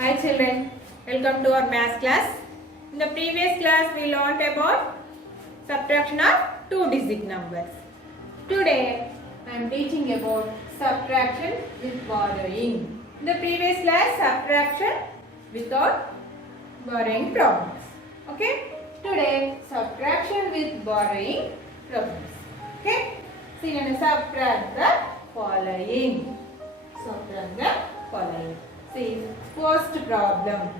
Hi children, welcome to our math class. In the previous class we learnt about subtraction of two-digit numbers. Today I am teaching about subtraction with borrowing. In the previous class subtraction without borrowing problems. Okay? Today subtraction with borrowing problems. Okay? See, let us subtract the following. Subtract the following. See, first problem.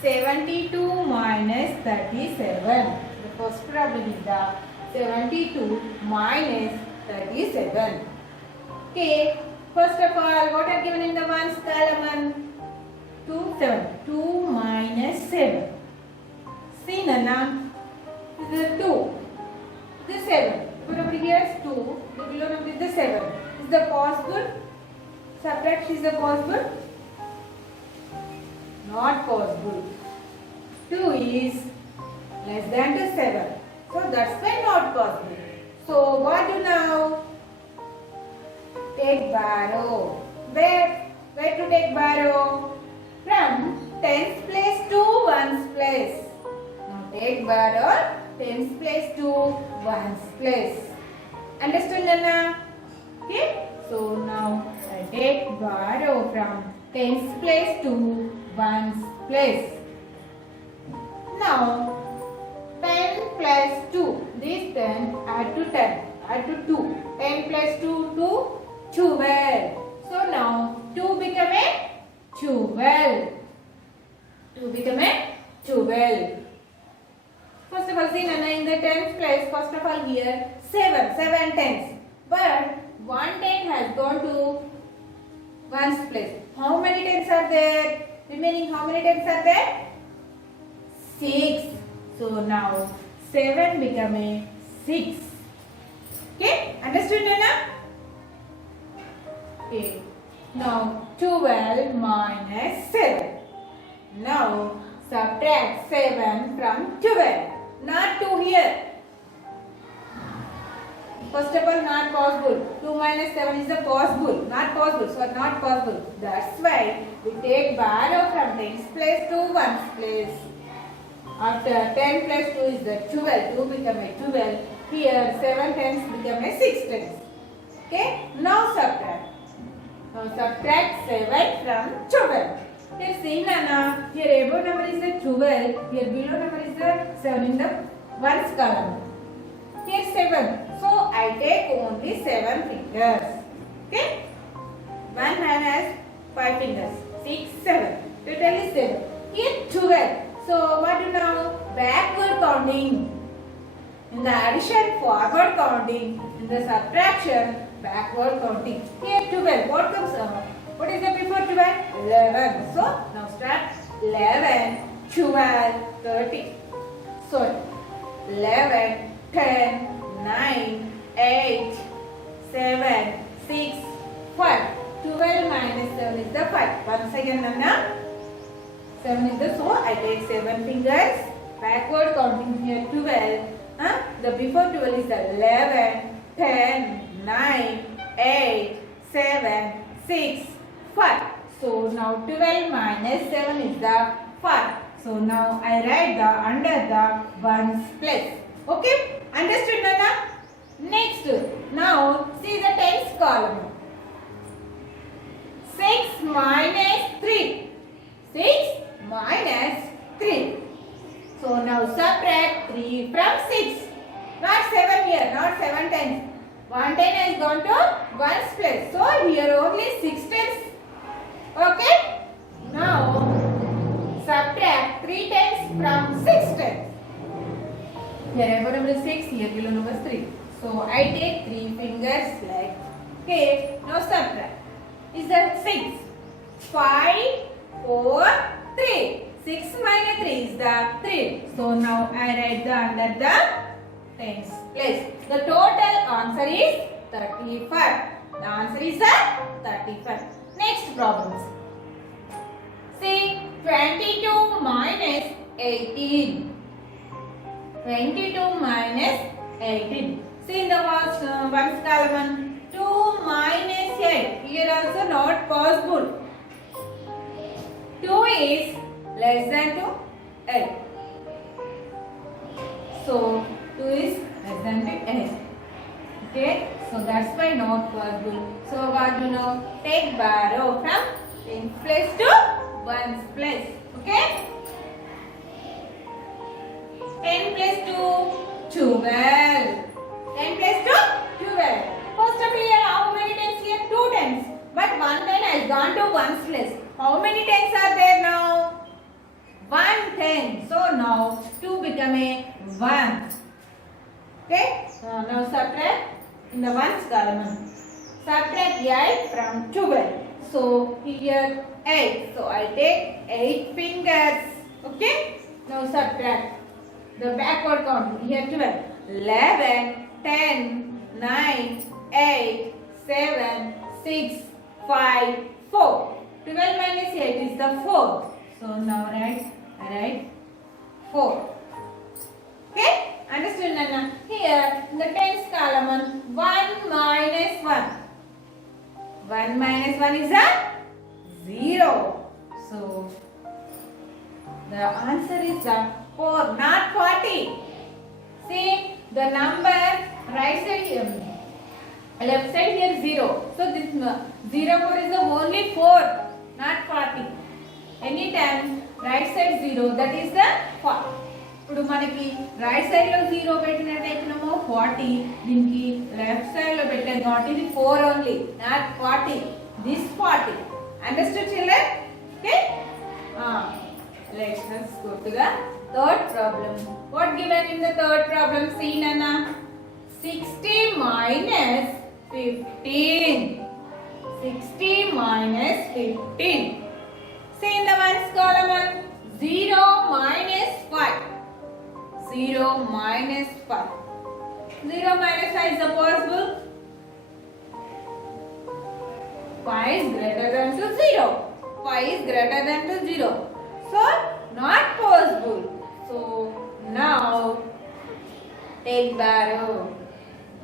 72 minus 37. The first problem is the 72 minus 37. Okay. First of all, what are given in the ones column? 2, 7. 2 minus 7. See, Nana. This is 2. This is 7. Put over here is 2. The below number is the 7. Is the possible? Subtract is the possible? Not possible. 2 is less than to 7. So that's why not possible. So what do now? Take borrow. Where to take borrow? From tens place to ones place. Now take borrow tens place to ones place. Understood, Nana? Okay. So now I take borrow from tens place to ones place. Now 10 plus 2. This 10 add to 10. Add to 2. 10 plus 2 to 12. So now 2 become a 12. 2 become a 12. First of all, see Nana, in the tens place, first of all here 7 tens. But 1 10 has gone to ones place. How many tens are there? Remaining how many tens are there? 6. So now 7 become a 6. Okay, understood, Nana? Okay. Now 12 minus 7. Now subtract 7 from 12. Not 2 here. First of all, not possible. 2 minus 7 is the possible. Not possible. So not possible. That's why we take borrow from tens place to ones place. After 10 plus 2 is the 12. 2 become a 12. Here 7 tens become a 6 tens. Okay. Now subtract. Now subtract 7 from 12. Here see Nana. Here above number is the 12. Here below number is the 7 in the ones column. Here 7. So I take only 7 fingers. Okay. One man has 5 fingers. 6, 7. Total is 7. Here 12. So what do you know? Backward counting. In the addition, forward counting. In the subtraction, backward counting. Here 12. What comes out? What is the before 12? 11. So now start 11, 12, 30. So 11, 10, 9, 8, 7, 6, 5. 12 minus 7 is the 5. Once again, Nana. 7 is the, so I take 7 fingers. Backward counting here 12. The before 12 is the 11, 10, 9, 8, 7, 6, 5. So now 12 minus 7 is the 5. So now I write the under the ones place. Okay? Understood, Nana? Next, now see the tens column. 6 minus 3. 6 minus 3. So now subtract 3 from 6. Not 7 here, not 7 tens. 1 10 has gone to ones place. So here only 6 tens. Okay? Now subtract 3 tens from 6 tens. Here above number is 6, here below number is 3. So I take 3 fingers like, okay, now subtract. Is that 6? 5, 4, 3. 6 minus 3 is the 3. So now I write the under the tens place. The total answer is 35. The answer is the 35. Next problems. See, 22 minus 18. 22 minus 18. See in the ones column 2 minus 8. Here also not possible. is less than to 8. So 2 is less than to 8. Okay, so that's why not possible. So what do you know? Take borrow from tens place to ones place. Okay, 10 plus 2, 12. 10 plus 2, 12. First of all, here how many tens here? 2 tens. But 1 ten has gone to ones place. How many tens are there now? 1 10. So now 2 become a 1. Okay. Now subtract in the ones column. Subtract 8 from 12. So here 8. So I take 8 fingers. Okay. Now subtract the backward count. Here 12. 11, 10, 9, 8, 7, 6, 5, 4. 12 minus 8 is the 4. So now I write 4. Okay? Understood, Nana? Here in the tens column 1 minus 1. 1 minus 1 is a 0. So the answer is the 4, not 40. See the number right side here, left side here 0. So this 0 4 is the only 4, not 40. Anytime right side 0, that is the 4. ఇప్పుడు మనకి right side లో 0 పెట్టినట్టయితేనేమో 40, దీనికి left side లో పెట్టాం కాబట్టి ఇది 4 only, not 40. This 40. Understood children? Okay, let's go to the third problem. What given in the third problem? See, Nana, 60 minus 15. 60 minus 15. See in the ones column 0 minus 5. 0 minus 5. 0 minus 5 is possible. 5 is greater than to 0. 5 is greater than to 0. So not possible. So now take borrow.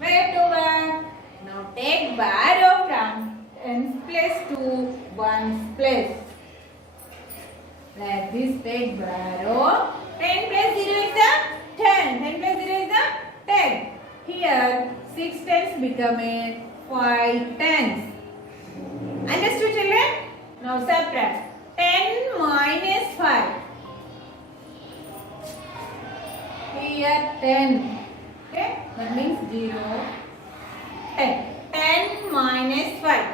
Where to borrow? Now take borrow from tens place to ones place. Like this, take borrow. 10 plus 0 is the 10. 10 plus 0 is the 10. Here 6 tens become a 5 tens. Understood, children? Now subtract 10 minus 5. Here 10. Okay, that means 0, 10. 10 minus 5.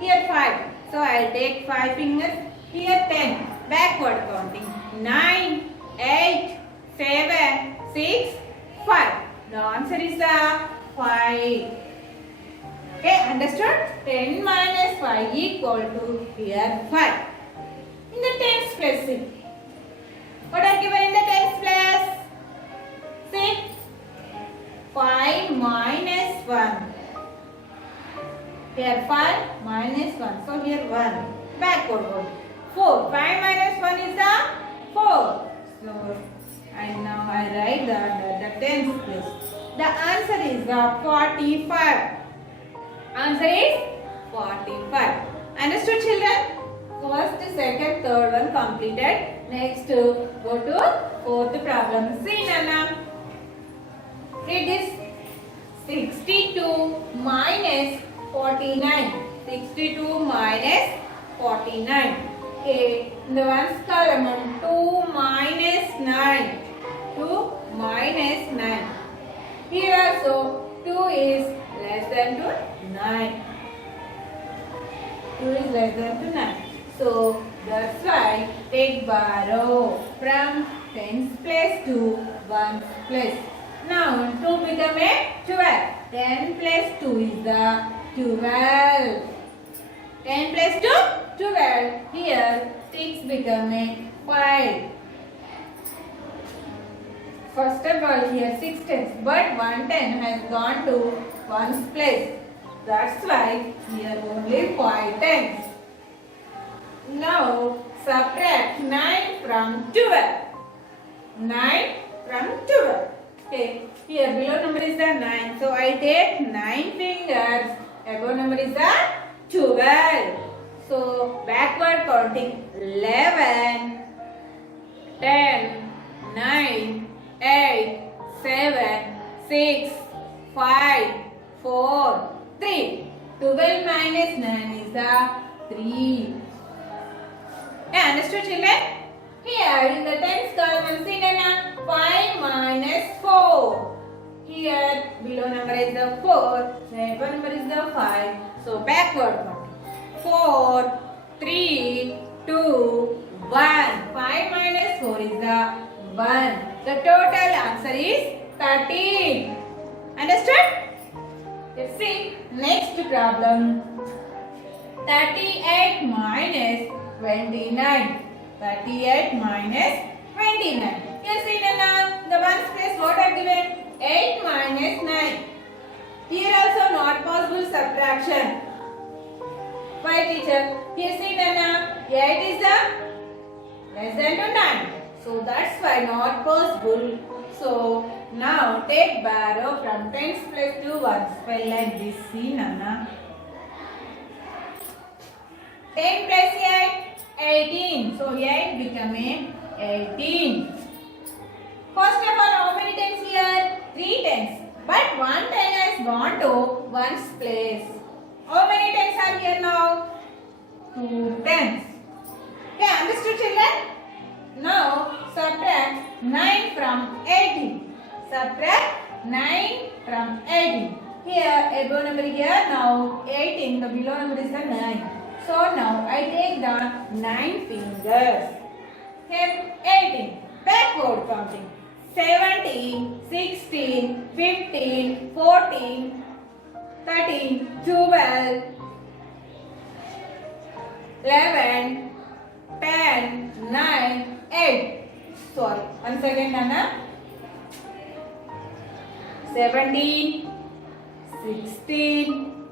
Here 5. So I will take 5 fingers. Here 10. Backward counting. 9, 8, 7, 6, 5. The answer is 5. Okay, understood? 10 minus 5 equal to here 5. In the tens place, see. What are given in the tens place? See, 5 minus 1. Here 5 minus 1. So here 1. Backward one. 4. 5 minus 1 is 4. So and now I write the tens place. The answer is 45. Answer is 45. Understood, children? First, second, third one completed. Next, go to fourth problem. See, Nana. Read this. 62 minus 49. 62 minus 49. Okay, in the ones column 2 minus 9. 2 minus 9. Here also 2 is less than to 9. 2 is less than to 9. So that's why take borrow from tens place to ones place. Now 2 become a 12. 10 plus 2 is the 12. 10 plus 2, 12. Here 6 become a 5. First of all, here 6 tens, but 1 10 has gone to ones place. That's why here only 5 tens. Now subtract 9 from 12. 9 from 12. Okay, here below number is the 9. So I take 9 fingers. Above number is the 12. So backward counting 11, 9, 8, 7, 6, 5, 4, 3. 12 minus 9 is the 3. Yeah, understood children? Here in the tens column, see Nana, 5 minus 4. Here below number is the 4, the above number is the 5. So backward counting. 4, 3, 2, 1. 5 minus 4 is the 1. The total answer is 13. Understood? Let's see next problem. 38 minus 29. 38 minus 29. Here see Nana, the ones place what are given? 8 minus 9. Here also not possible subtraction. Why teacher? Here see Nana, 8 is the less than to 9. So that's why not possible. So now take borrow from tens place 2 ones. Well like this, see Nana. 10 plus 8, 18. So 8 become 18. First of all, how many tens here? 3 tens. But 1 ten has gone to 1's place. How many tens are here now? 2 tens. Okay, understood children? Now subtract 9 from 18. Subtract 9 from 18. Here above number here now 18. The below number is the 9. So now I take the 9 fingers. Here 18. Backward counting. 17, 16, 15, 14, 13, 12, 11, 10, 9, 8. Sorry, once again Nana. 17, 16,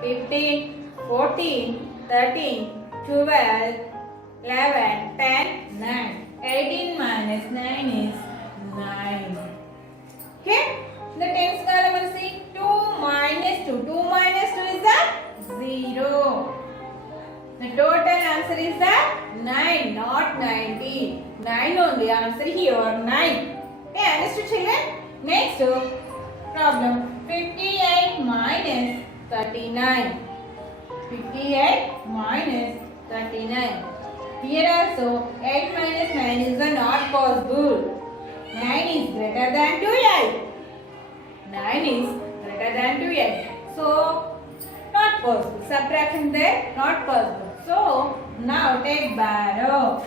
15, 14, 13, 12, 11, 10, 9. 18 minus 9 is 9. Okay? The tens column will see 2 minus 2. 2 minus 2 is the 0. The total answer is the 9, not 90. 9 only answer here, 9. Okay, understood children? Next problem. 58 minus 39. 58 minus 39. Here also 8 minus 9 is the not possible. 9 is greater than 2 9 is greater than 2 So not possible. Subtraction there not possible. So now take borrow.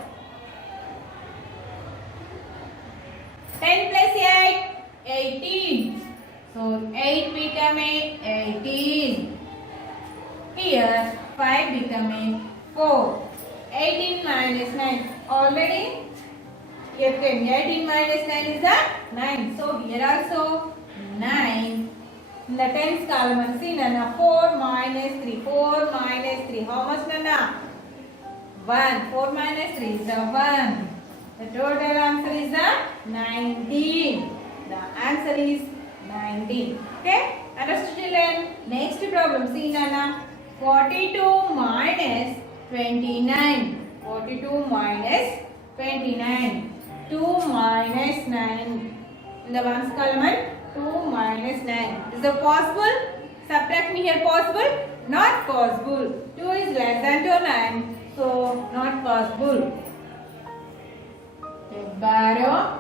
10 plus 8, 18. So 8 become 18. Here 5 become 4. 18 minus 9. Already here 18 minus 9 is the 9. So here also 9. In the tens column, see Nana, 4 minus 3. 4 minus 3. How much Nana? 1. 4 minus 3 is the 1. The total answer is the 19. The answer is 19. Okay? Understood children? Next problem, see Nana. 42 minus 29. 42 minus 29. 2 minus 9. In the ones column, 2 minus 9. Is it possible? Subtraction here possible? Not possible. 2 is less than 9. So, not possible. Take borrow.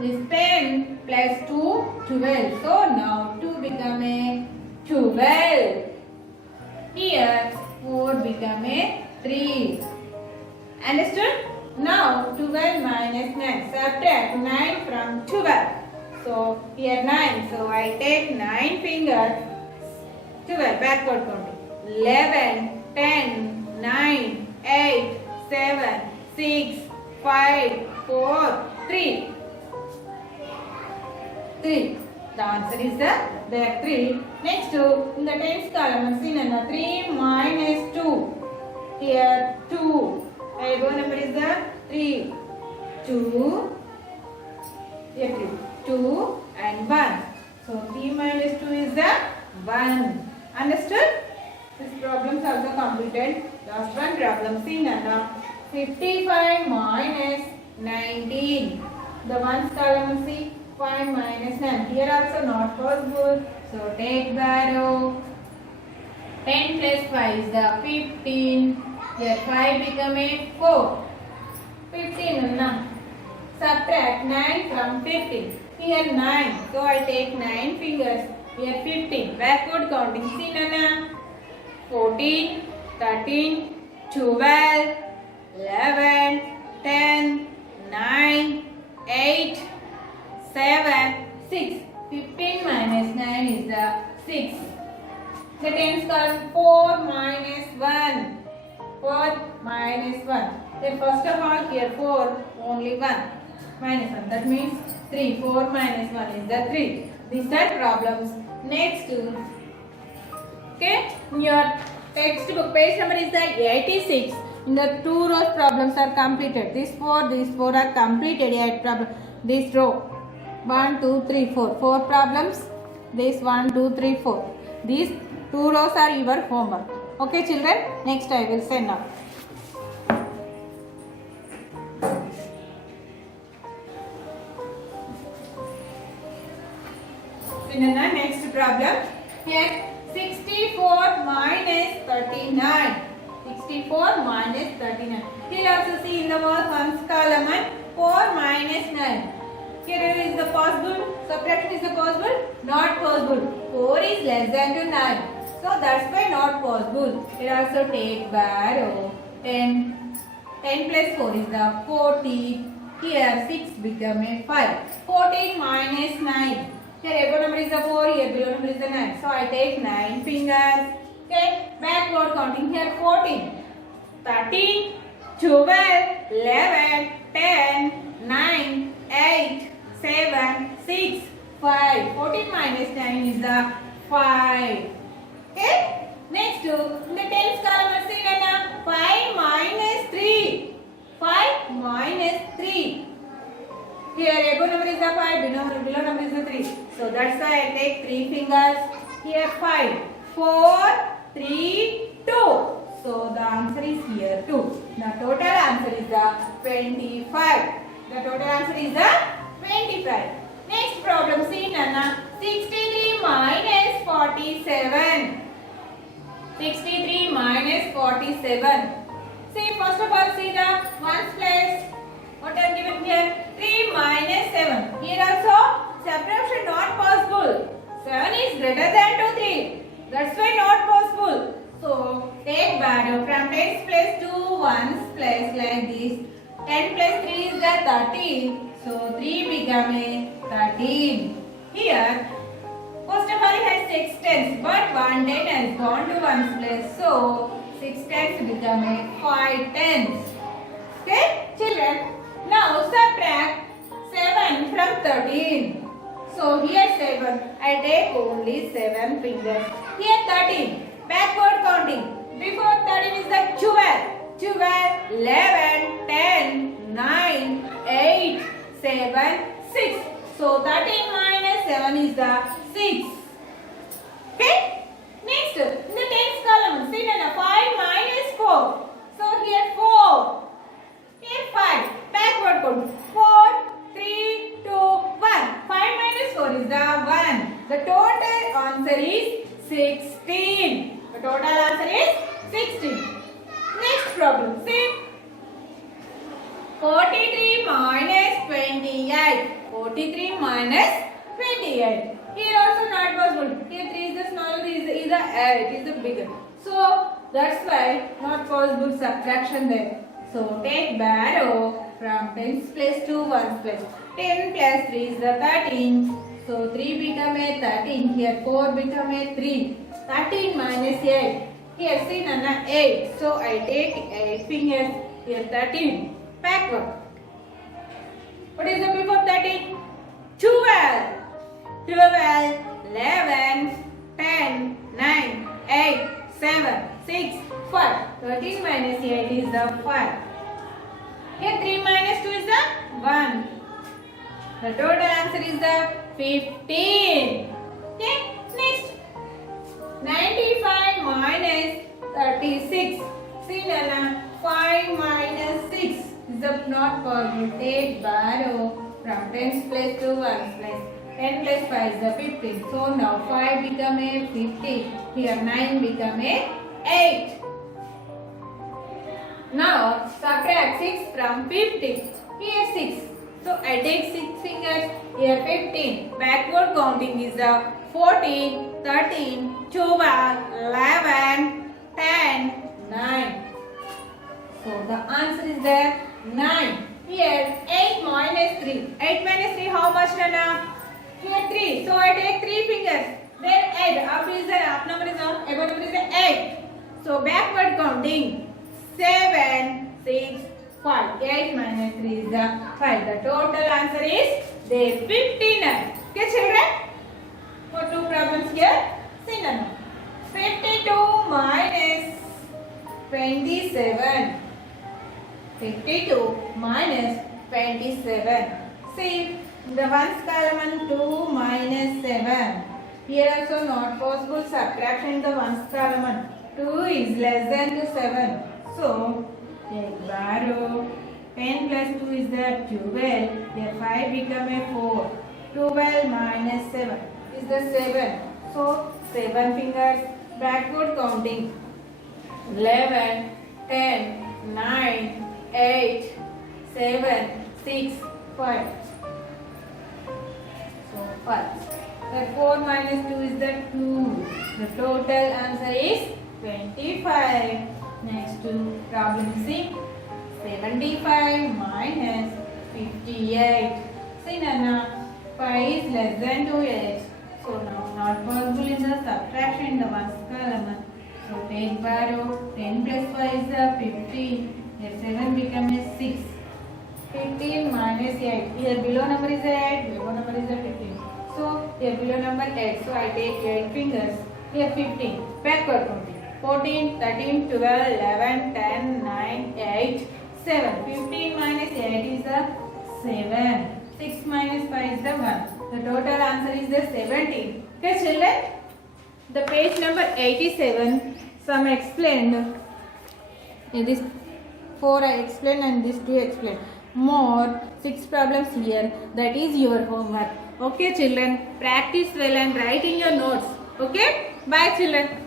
This 10 plus 2, 12. So, now 2 become a 12. Here 4 become a 3. Understood? Now 12 minus 9. Subtract 9 from 12. So here 9. So I take 9 fingers. 12 backward counting. 11, 10, 9, 8, 7, 6, 5, 4, 3. 3. The answer is there 3. Next in the tens column, see 3 minus 2. Here 2. Above number is the 3. 2. Here 3. 2 and 1. So 3 minus 2 is the 1. Understood? This problem is also completed. Last one problem. See 55 minus 19. The ones column see 5 minus 9. Here also not possible. So take barrow. 10 plus 5 is the 15. Here 5 become a 4. 15 now. Subtract 9 from 15. Here 9. So I take 9 fingers. Here 15. Backward counting. See Nana. 14, 13, 12, 11, 10, 9, 8, 7, 6. 15 minus 9 is the 6. The tens column 4 minus 1. 4 minus 1. Then first of all here 4 only 1 minus 1. That means 3. 4 minus 1 is the 3. These are problems. Next, okay, in your textbook page number is the 86. In the 2 rows problems are completed. These four are completed. 8 problem. This row 1, 2, 3, 4. 4 problems. This 1, 2, 3, 4. These 2 rows are your homework. Okay, children. Next I will send now. In the next problem, here 64 minus 39. 64 minus 39. Here also see in the ones column 4 minus 9. Here is the possible, subtraction is the possible, not possible. 4 is less than to 9. So that's why not possible. Here also take barrow. 10 plus 4 is the 14. Here 6 become a 5. 14 minus 9. Here above number is the 4, here below number is the 9. So I take 9 fingers. Okay, backward counting here 14, 13, 12, 11, 10, 9, 8, 7, 6, 5. 14 minus 9 is the 5. Okay, next in the tens column see Nana 5 minus 3. 5 minus 3. Here above number is the 5, below number is the 3. So that's why I take 3 fingers. Here 5, 4, 3, 2. So the answer is here 2. The total answer is the 25. The total answer is the 25. Next problem, see Nana. 63 minus 47. 63 minus 47. See, first of all, see the ones place. What I have given here? 3 minus 7. Here also, subtraction not possible. 7 is greater than 2, 3. That's why not possible. So, take barrow from tens place 2 ones place like this. 10 plus 3 is the 13. So, 3 become a 13. Here, first of all it has 6 tens, but 1 10 has gone to ones place. So, 6 tens become a 5 tens. Okay, children. Now, subtract 7 from 13. So here 7, I take only 7 fingers. Here 13, backward counting. Before 13 is the 12. 12, 11, 10, 9, 8, 7, 6. So 13 minus 7 is the 6. Okay? Next, in the tens column, see Nana, 5 minus 4. So here 4. Here 5. Backward count. 4, 3, 2, 1. 5 minus 4 is the 1. The total answer is 16. The total answer is 16. Next problem. See. 43 minus 28. 43 minus 28. Here also not possible. Here 3 is the smaller, it is the bigger. So that's why not possible subtraction there. So take barrow from tens place to ones place. 10 plus 3 is the 13. So 3 become a 13. Here 4 become a 3. 13 minus 8. Here see Nana 8. So I take 8 fingers. Here 13. Backward. What is the before 13? 12. 12, 11, 10, 9, 8, 7, 6, 5. 13 minus 8 is the 5. Here 3 minus 2 is the 1. The total answer is the 15. Okay, next. 95 minus 36. See Nana, 5 minus 6 is the not possible. Take barrow from tens place to ones place. 10 plus 5 is the 15. So now 5 become a 50. Here 9 become a 8. Now subtract 6 from 50. Here 6. So I take 6 fingers. Here 15. Backward counting is the 14, 13, 12, 11, 10, 9. So the answer is there 9. Here 8 minus 3. 8 minus 3 how much Nana? Here 3. So I take 3 fingers. Then add. Up number is on. Above number is 8. So backward counting 7, 6, 5. 8 minus 3 is the 5. The total answer is there 59. Okay children? For 2 problems here. See Nana. 52 minus 27. 52 minus 27. See, the ones column 2 minus 7. Here also not possible subtraction in the ones column. 2 is less than to 7. So, take borrow. 10 plus 2 is the 12. Here 5 become a 4. 12 minus 7 is the 7. So, 7 fingers. Backward counting. 11, 10, 9, 8, 7, 6, 5. So 5. The 4 minus 2 is the 2. The total answer is 25. Next to problem C. 75 minus 58. See Nana, 5 is less than to 8. So now not possible in the subtraction in the ones column. So take borrow. 10 plus 5 is the 15. Here 7 becomes 6. 15 minus 8. Here below number is 8. Below number is 15. So here below number 8. So I take 8 fingers. Here 15. Backward counting. 14, 13, 12, 11, 10, 9, 8, 7. 15 minus 8 is the 7. 6 minus 5 is the 1. The total answer is the 17. Okay children? The page number 87. Some explained. This 4 I explained and this 2 explained. More 6 problems here. That is your homework. Okay children? Practice well and write in your notes. Okay? Bye children.